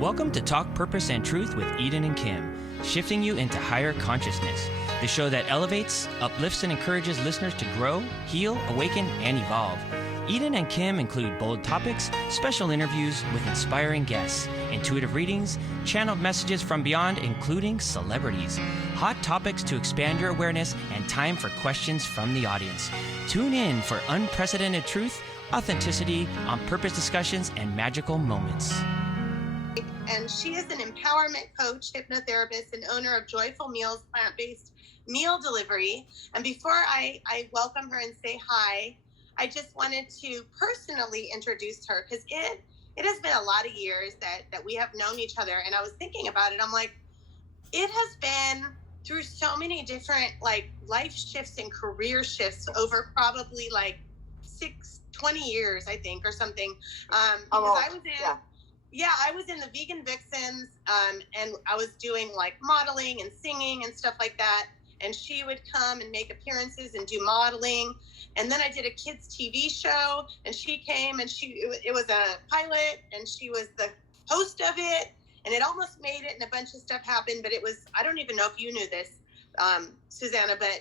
Welcome to Talk Purpose and Truth with Eden and Kim, shifting you into higher consciousness, the show that elevates, uplifts, and encourages listeners to grow, heal, awaken, and evolve. Eden and Kim include bold topics, special interviews with inspiring guests, intuitive readings, channeled messages from beyond, including celebrities, hot topics to expand your awareness, and time for questions from the audience. Tune in for unprecedented truth, authenticity, on-purpose discussions, and magical moments. And she is an empowerment coach, hypnotherapist, and owner of Joyful Meals, plant-based meal delivery. And before I welcome her and say hi, I just wanted to personally introduce her because it has been a lot of years that we have known each other. And I was thinking about it. I'm like, it has been through so many different life shifts and career shifts over probably 20 years, I think, or something. Because I was in... Yeah, I was in the Vegan Vixens, and I was doing modeling and singing and stuff like that. And she would come and make appearances and do modeling. And then I did a kids TV show, and she came, and it was a pilot, and she was the host of it. And it almost made it, and a bunch of stuff happened. But it was, I don't even know if you knew this, Susannah, but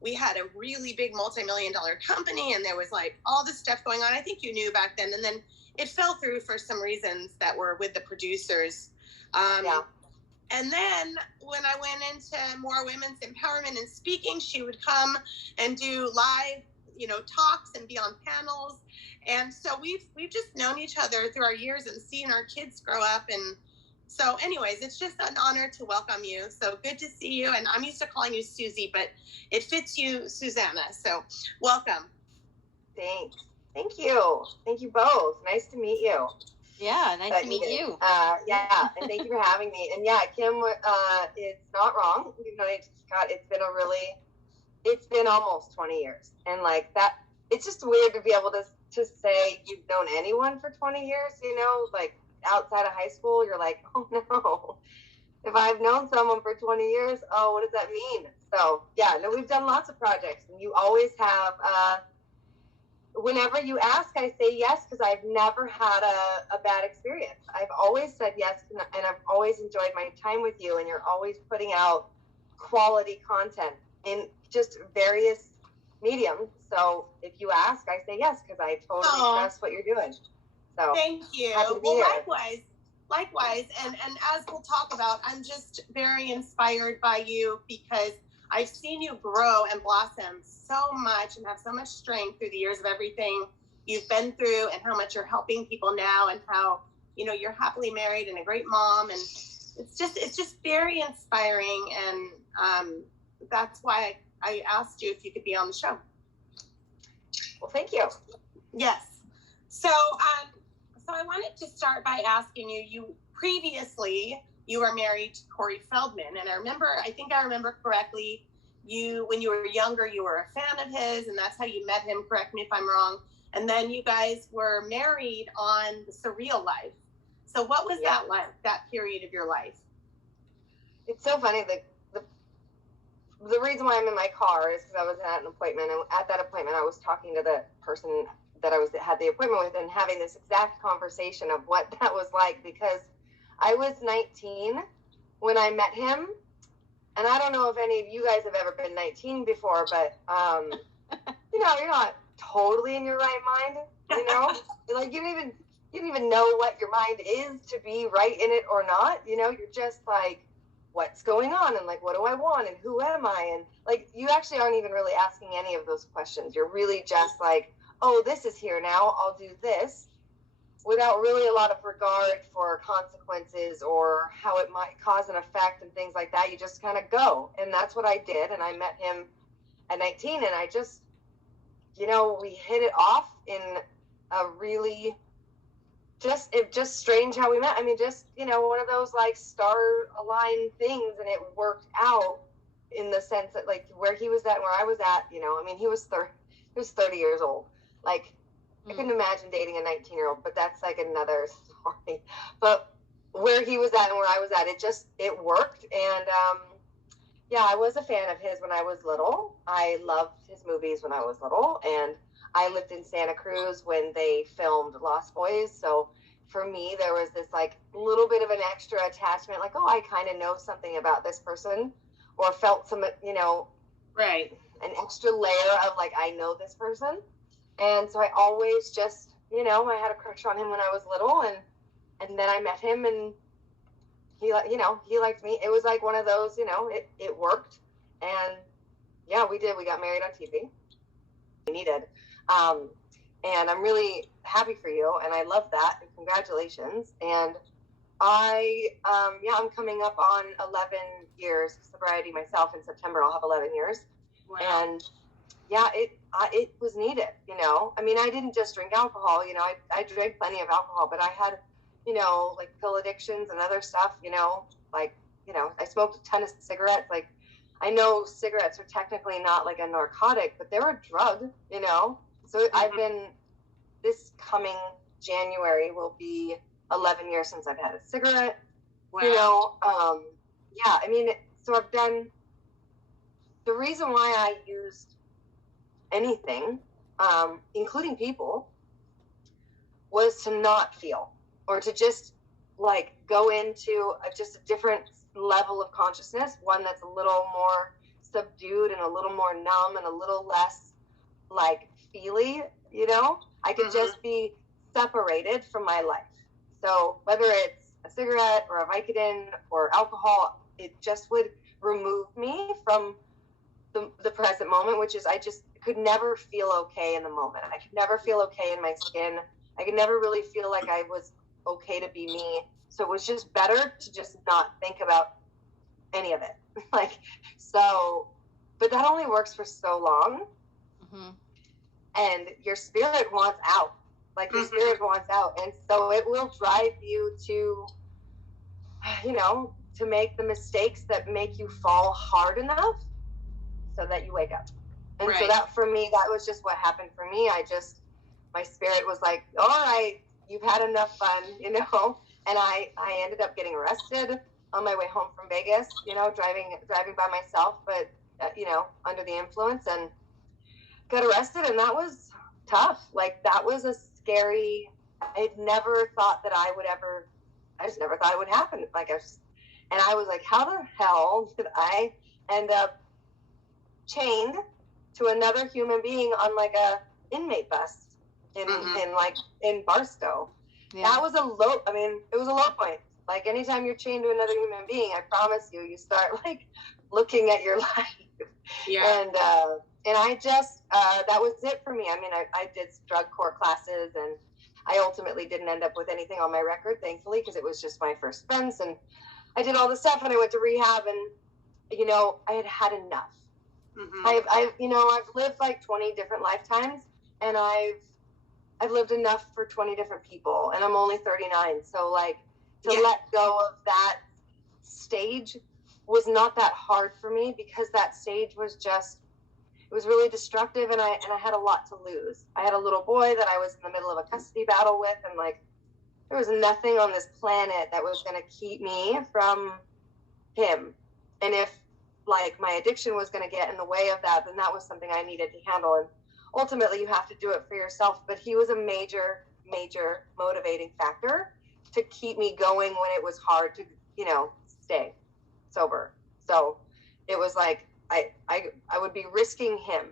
we had a really big multi-million-dollar company, and there was all this stuff going on. I think you knew back then. And then it fell through for some reasons that were with the producers. And then when I went into more women's empowerment and speaking, she would come and do live, talks and be on panels. And so we've just known each other through our years and seen our kids grow up. And so anyways, it's just an honor to welcome you. So good to see you. And I'm used to calling you Susie, but it fits you, Susannah. So welcome. Thanks. Thank you. Thank you both. Nice to meet you. Yeah, nice to meet you. Yeah, and thank you for having me. And yeah, Kim, it's not wrong. We've known each other. It's been almost 20 years. And that, it's just weird to be able to say you've known anyone for 20 years, outside of high school, you're like, oh no. If I've known someone for 20 years, what does that mean? So yeah, no, we've done lots of projects, and you always have, whenever you ask, I say yes, because I've never had a bad experience. I've always said yes, and I've always enjoyed my time with you, and you're always putting out quality content in just various mediums. So if you ask, I say yes, because I totally trust what you're doing. So thank you. Well, likewise. And as we'll talk about, I'm just very inspired by you because I've seen you grow and blossom so much and have so much strength through the years of everything you've been through, and how much you're helping people now, and how, you're happily married and a great mom. And it's just very inspiring. And that's why I asked you if you could be on the show. Well, thank you. Yes. So I wanted to start by asking you previously, you were married to Corey Feldman. And I think I remember correctly, when you were younger, you were a fan of his, and that's how you met him. Correct me if I'm wrong. And then you guys were married on The Surreal Life. So what was that like, that period of your life? It's so funny. The reason why I'm in my car is because I was at an appointment, and at that appointment, I was talking to the person that had the appointment with, and having this exact conversation of what that was like, because I was 19 when I met him, and I don't know if any of you guys have ever been 19 before, but you're not totally in your right mind. You don't even know what your mind is to be right in it or not. You're just like, what's going on, and what do I want, and who am I, and you actually aren't even really asking any of those questions. You're really just like, oh, this is here now, I'll do this, without really a lot of regard for consequences or how it might cause an effect and things like that. You just kind of go. And that's what I did. And I met him at 19, and I just, we hit it off in a really, just strange how we met. I mean, just, one of those star aligned things, and it worked out in the sense that where he was at and where I was at, he was 30 years old. I couldn't imagine dating a 19-year-old, but that's another story. But where he was at and where I was at, it worked. And I was a fan of his when I was little. I loved his movies when I was little, and I lived in Santa Cruz when they filmed Lost Boys. So for me, there was this like little bit of an extra attachment, like, oh, I kind of know something about this person, or felt some, you know, right, an extra layer of like, I know this person. And so I always just, you know, I had a crush on him when I was little, and then I met him, and he, you know, he liked me. It was like one of those, you know, it worked. And yeah, we got married on TV. We needed. And I'm really happy for you, and I love that, and congratulations. And I'm coming up on 11 years of sobriety myself. In September, I'll have 11 years. wow. And yeah, it was needed, you know. I mean, I didn't just drink alcohol, you know, I drank plenty of alcohol, but I had, you know, like pill addictions and other stuff, you know, like, you know, I smoked a ton of cigarettes. Like, I know cigarettes are technically not like a narcotic, but they're a drug, you know. So I've been, this coming January will be 11 years since I've had a cigarette, Wow. you know. Yeah, I mean, so I've done, the reason why I used anything, including people, was to not feel, or to just like go into just a different level of consciousness, one that's a little more subdued and a little more numb and a little less like feely, you know. I could just be separated from my life. So whether it's a cigarette or a Vicodin or alcohol, it just would remove me from the present moment, which is I just could never feel okay in the moment. I could never feel okay in my skin. I could never really feel like I was okay to be me. So it was just better to just not think about any of it. Like, so, but that only works for so long. And your spirit wants out. Like, your spirit wants out. And so it will drive you to, you know, to make the mistakes that make you fall hard enough so that you wake up. And so that, for me, that was just what happened for me. My spirit was like, all right, you've had enough fun, you know. And I ended up getting arrested on my way home from Vegas, you know, driving by myself, but, you know, under the influence, and got arrested. And that was tough. Like, that was a scary, I had never thought that I just never thought it would happen. Like, I was like, how the hell did I end up chained to another human being on like a inmate bus in Barstow? That was it was a low point. Like, anytime you're chained to another human being, I promise you start like looking at your life. And I just that was it for me. I mean, I did drug court classes, and I ultimately didn't end up with anything on my record, thankfully, because it was just my first offense. And I did all the stuff, and I went to rehab, and, you know, I had enough. I've lived like 20 different lifetimes, and I've lived enough for 20 different people, and I'm only 39. So like, to let go of that stage was not that hard for me, because that stage was just, it was really destructive, and I had a lot to lose. I had a little boy that I was in the middle of a custody battle with, and like, there was nothing on this planet that was going to keep me from him. And if like my addiction was going to get in the way of that, then that was something I needed to handle. And ultimately you have to do it for yourself. But he was a major, major motivating factor to keep me going when it was hard to, you know, stay sober. So it was like, I would be risking him,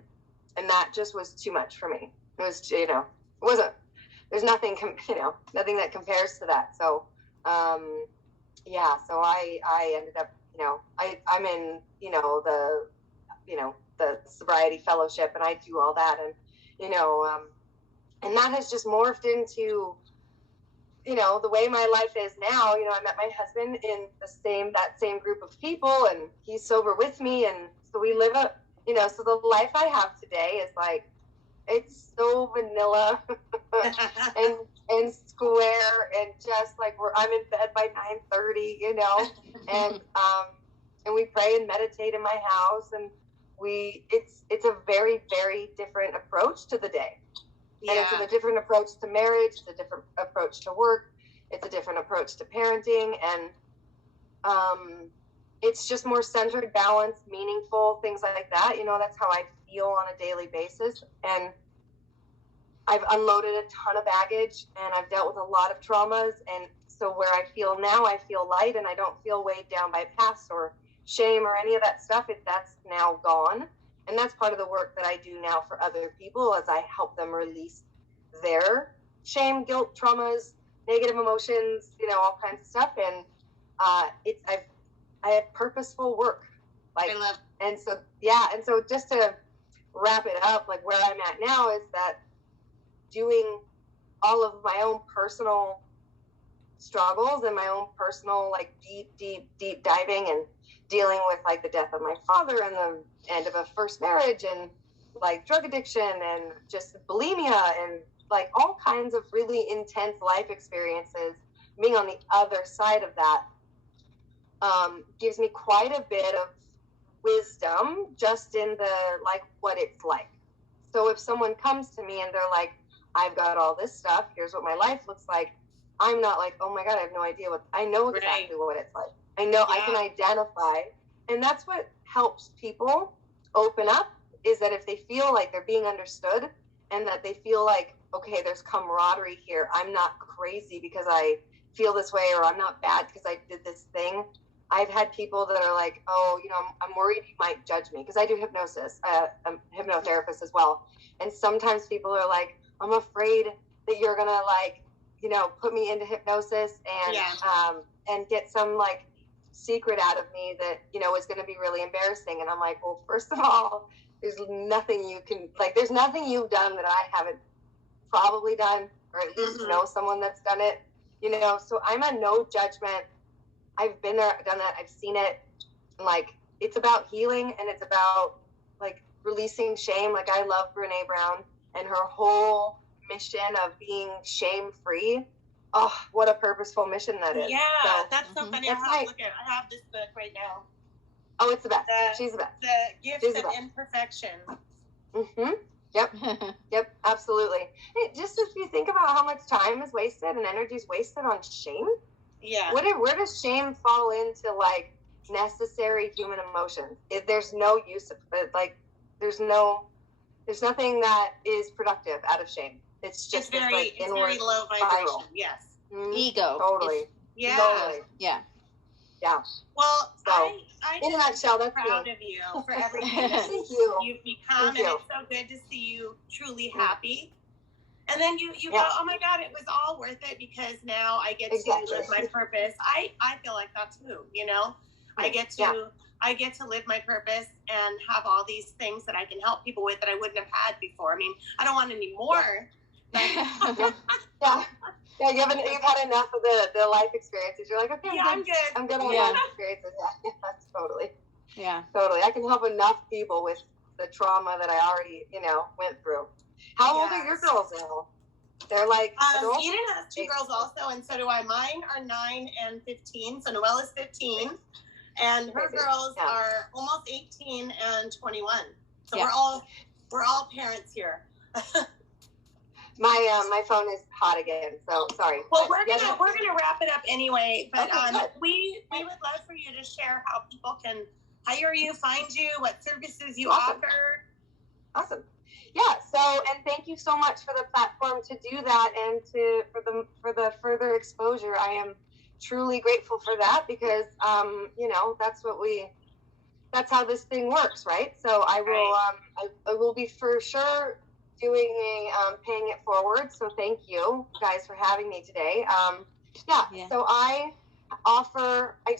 and that just was too much for me. It was, you know, it wasn't, there's nothing, nothing that compares to that. So, so I ended up, you know, I'm in, the sobriety fellowship, and I do all that. And, you know, and that has just morphed into, you know, the way my life is now. You know, I met my husband in that same group of people, and he's sober with me. And so we live so the life I have today is like, it's so vanilla and square, and just like I'm in bed by 9:30, you know, and we pray and meditate in my house, and it's a very, very different approach to the day. And it's a different approach to marriage, it's a different approach to work, it's a different approach to parenting, and it's just more centered, balanced, meaningful, things like that. You know, that's how I feel on a daily basis. And I've unloaded a ton of baggage, and I've dealt with a lot of traumas. And so where I feel now, I feel light, and I don't feel weighed down by past or shame or any of that stuff. That's now gone. And that's part of the work that I do now for other people, as I help them release their shame, guilt, traumas, negative emotions, all kinds of stuff. And I have purposeful work. Like, I love. And so just to wrap it up, like where I'm at now is that doing all of my own personal struggles and my own personal, like deep diving and dealing with like the death of my father and the end of a first marriage and like drug addiction and just bulimia and like all kinds of really intense life experiences. Being on the other side of that gives me quite a bit of wisdom just in the like what it's like. So if someone comes to me and they're like, I've got all this stuff, here's what my life looks like, I'm not like, oh my God, I have no idea I know exactly what it's like. I know. I can identify. And that's what helps people open up, is that if they feel like they're being understood and that they feel like, okay, there's camaraderie here. I'm not crazy because I feel this way, or I'm not bad because I did this thing. I've had people that are like, oh, I'm worried you might judge me, because I do hypnosis. I'm a hypnotherapist as well. And sometimes people are like, I'm afraid that you're going to like, put me into hypnosis and get some like secret out of me that, is going to be really embarrassing. And I'm like, well, first of all, there's nothing you've done that I haven't probably done, or at least know someone that's done it, so I'm a no judgment. I've been there, done that. I've seen it. Like, it's about healing, and it's about like releasing shame. Like, I love Brene Brown and her whole mission of being shame free. Oh, what a purposeful mission that is. Yeah, so, that's so funny. I have this book right now. Oh, it's the best. She's the best. The Gifts of Imperfection. Mm-hmm. Yep. Yep, absolutely. Just if you think about how much time is wasted and energy is wasted on shame. Yeah. Where does shame fall into like necessary human emotions? There's no use of it. Like, there's nothing that is productive out of shame. It's just very low vibration. Spiral. Yes. Mm-hmm. Ego. Totally. Yeah. Totally. Yeah. Yeah. Well, So, I in a nutshell, that's proud me. of you for everything that Thank you. you've become, Thank you. and it's so good to see you truly happy. And then you go, oh my God, it was all worth it because now I get to live my purpose. I feel like that too, I get to live my purpose and have all these things that I can help people with that I wouldn't have had before. I mean, I don't want any more. Yeah, you've had enough of the life experiences. You're like, okay, I'm good. I'm good on life experiences. Yeah, totally. Yeah. Totally. I can help enough people with the trauma that I already, went through. How old are your girls now? They're like adults? Eden has 2 girls also, and so do I. Mine are 9 and 15. So Noella's 15, and her girls are almost 18 and 21. So we're all parents here. My phone is hot again, so sorry. Well, we're gonna wrap it up anyway. But we would love for you to share how people can hire you, find you, what services you offer. Awesome. Yeah. So, and thank you so much for the platform to do that, and for the further exposure. I am truly grateful for that because that's how this thing works, right? So I will be for sure doing paying it forward. So thank you guys for having me today. So I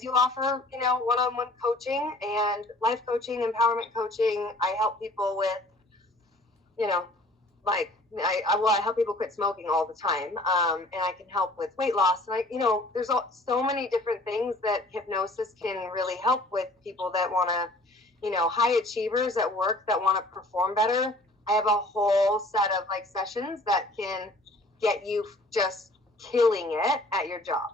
do offer, one-on-one coaching and life coaching, empowerment coaching. I help people with, I help people quit smoking all the time. And I can help with weight loss. And there's so many different things that hypnosis can really help with people that want to, high achievers at work that want to perform better. I have a whole set of sessions that can get you just killing it at your job.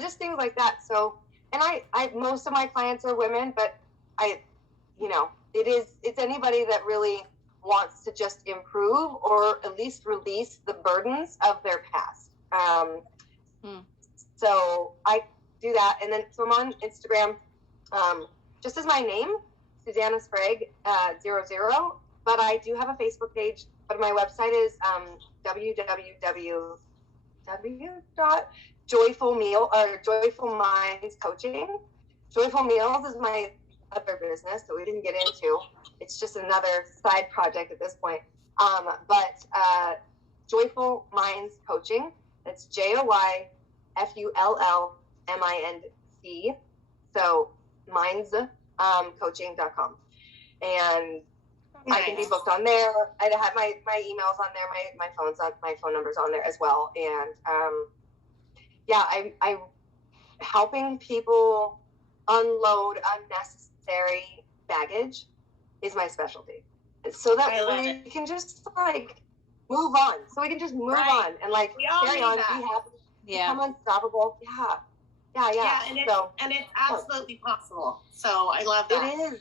Just things like that. So, and I most of my clients are women, but it's anybody that really wants to just improve or at least release the burdens of their past. So I do that. And then, so I'm on Instagram, just as my name, Susannah Sprague, 00. But I do have a Facebook page, but my website is www.joyful.coaching. Joyful Meals is my other business that we didn't get into. It's just another side project at this point. But Joyful Minds Coaching. It's JOYFULLMINC. So mindscoaching.com. And Nice. I can be booked on there. I have my emails on there, my phone number's on there as well. And I'm helping people unload unnecessary baggage is my specialty. So that we can just move on. So we can just move on and carry on, be happy, become unstoppable. Yeah. And it's absolutely possible. So I love that.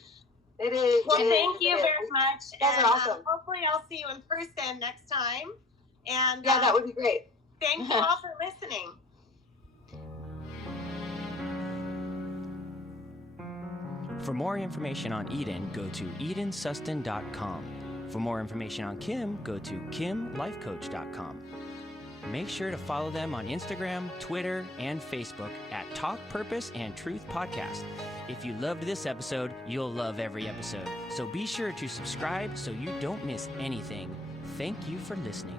It is. Well, thank you very much. That's awesome. Hopefully I'll see you in person next time. And that would be great. Thank you all for listening. For more information on Eden, go to edensustin.com. For more information on Kim, go to kimlifecoach.com. Make sure to follow them on Instagram, Twitter, and Facebook at Talk Purpose and Truth Podcast. If you loved this episode, you'll love every episode. So be sure to subscribe so you don't miss anything. Thank you for listening.